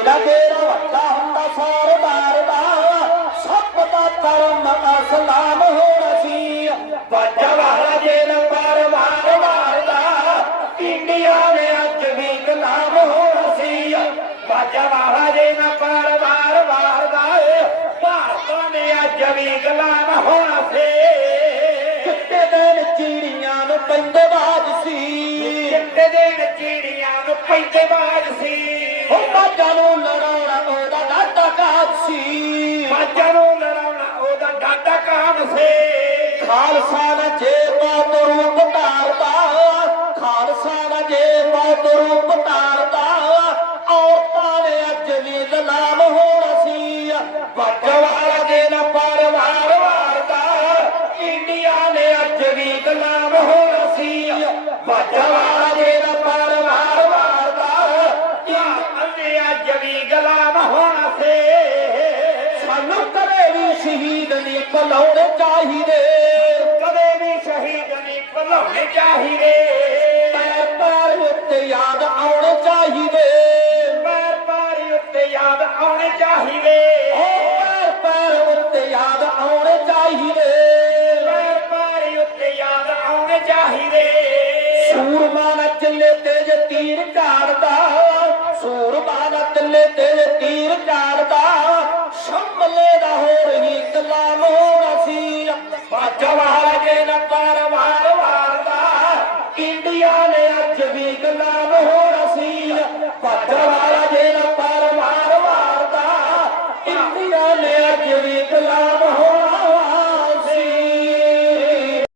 ਮੇਰਾ ਤੇਰਾ ਵੱਡਾ ਹੁੰਦਾ ਸਾਰ ਬਾਰ ਦਾ ਸਭ ਦਾ ਧਰਮ ਅਸਲਾਮ ਹੋਣਾ ਸੀ। ਵੱਜਾ ਵਾਲਾ ਜੇ ਨਾ ਪਰਵਾਰ ਵਾਰਦਾ ਇੰਡੀਆ ਨੇ ਅੱਜ ਵੀ ਗੁਲਾਮ ਹੋਣਾ ਸੀ। ਵੱਜਾ ਵਾਲਾ ਜੇ ਨਾ ਪਰਵਾਰ ਵਾਰਦਾ ਭਾਰਤ ਨੇ ਅੱਜ ਵੀ ਗੁਲਾਮ ਹੋਣਾ ਸੀ। ਚਿੱਟੇ ਦਿਨ ਚਿੜੀਆਂ ਨੂੰ ਪੈਂਦੇ ਬਾਜ ਸੀ। ਕਿੱਤੇ ਦਿਨ ਚਿੜੀਆਂ ਨੂੰ ਪੈਂਦੇ ਬਾਜ ਸੀ। ਬਾਜਾਂ ਨੂੰ ਲੜਾਉਣਾ ਉਹਦਾ ਡਾਟਾ ਕਾਜ ਸੀ। ਬਾਜਾਂ ਨੂੰ ਲੜਾਉਣਾ ਉਹਦਾ ਡਾਟਾ ਕਾਜ ਸੀ। ਖਾਲਸਾ ਨਾ ਜੇ ਬਾਤ ਰੂਪ ਧਾਰਦਾ ਖਾਲਸਾ ਨਾ ਜੇ ਬਾਤ ਰੂਪ ਧਾਰਦਾ ਔਰਤਾਂ ਨੇ ਅੱਜ ਵੀ ਗੁਲਾਮ ਹੋਣਾ ਸੀ। ਬੱਜਵਾਲਾ ਦੇ ਨਾ ਪਰਵਾਰ ਵਾਰਦਾ ਇੰਡੀਆ ਨੇ ਅੱਜ ਵੀ ਗੁਲਾਮ ਹੋਣਾ ਸੀ। ਬੱਜਵਾਲਾ ਵੀ ਗੁਲਾਮ ਹੋਣਾ ਸੀ। ਸਾਨੂੰ ਕਦੇ ਵੀ ਸ਼ਹੀਦ ਨਹੀਂ ਭੁਲਾਉਣੇ ਚਾਹੀਦੇ। ਕਦੇ ਵੀ ਸ਼ਹੀਦ ਨਹੀਂ ਭੁਲਾਉਣੇ ਚਾਹੀਦੇ। ਪੈਰ ਪੈਰ ਉੱਤੇ ਯਾਦ ਆਉਣੇ ਚਾਹੀਦੇ। ਪੈਰ ਪੈਰ ਉੱਤੇ ਯਾਦ ਆਉਣੇ ਚਾਹੀਦੇ। ਉੱਲੇ ਤੇਰੇ ਤੀਰ ਝਾੜਦਾ ਸ਼ੰਭਲੇ ਦਾ ਹੋ ਰਹੀ ਕਲਾ ਮੋਰਾ ਸੀ। ਬਾਜਾ ਵਾਲਾ ਜੇ ਨਾ ਪਾਰ ਵਾਰ ਵਾਰਦਾ, ਇੰਡੀਆ ਨੇ ਅੱਜ ਵੀ ਕਲਾ ਮੋਰਾ ਸੀ। ਬਾਜਾ ਵਾਲਾ ਜੇ ਨਾ ਪਾਰ ਵਾਰ ਵਾਰਦਾ, ਇੰਡੀਆ ਨੇ ਅੱਜ ਵੀ ਕਲਾ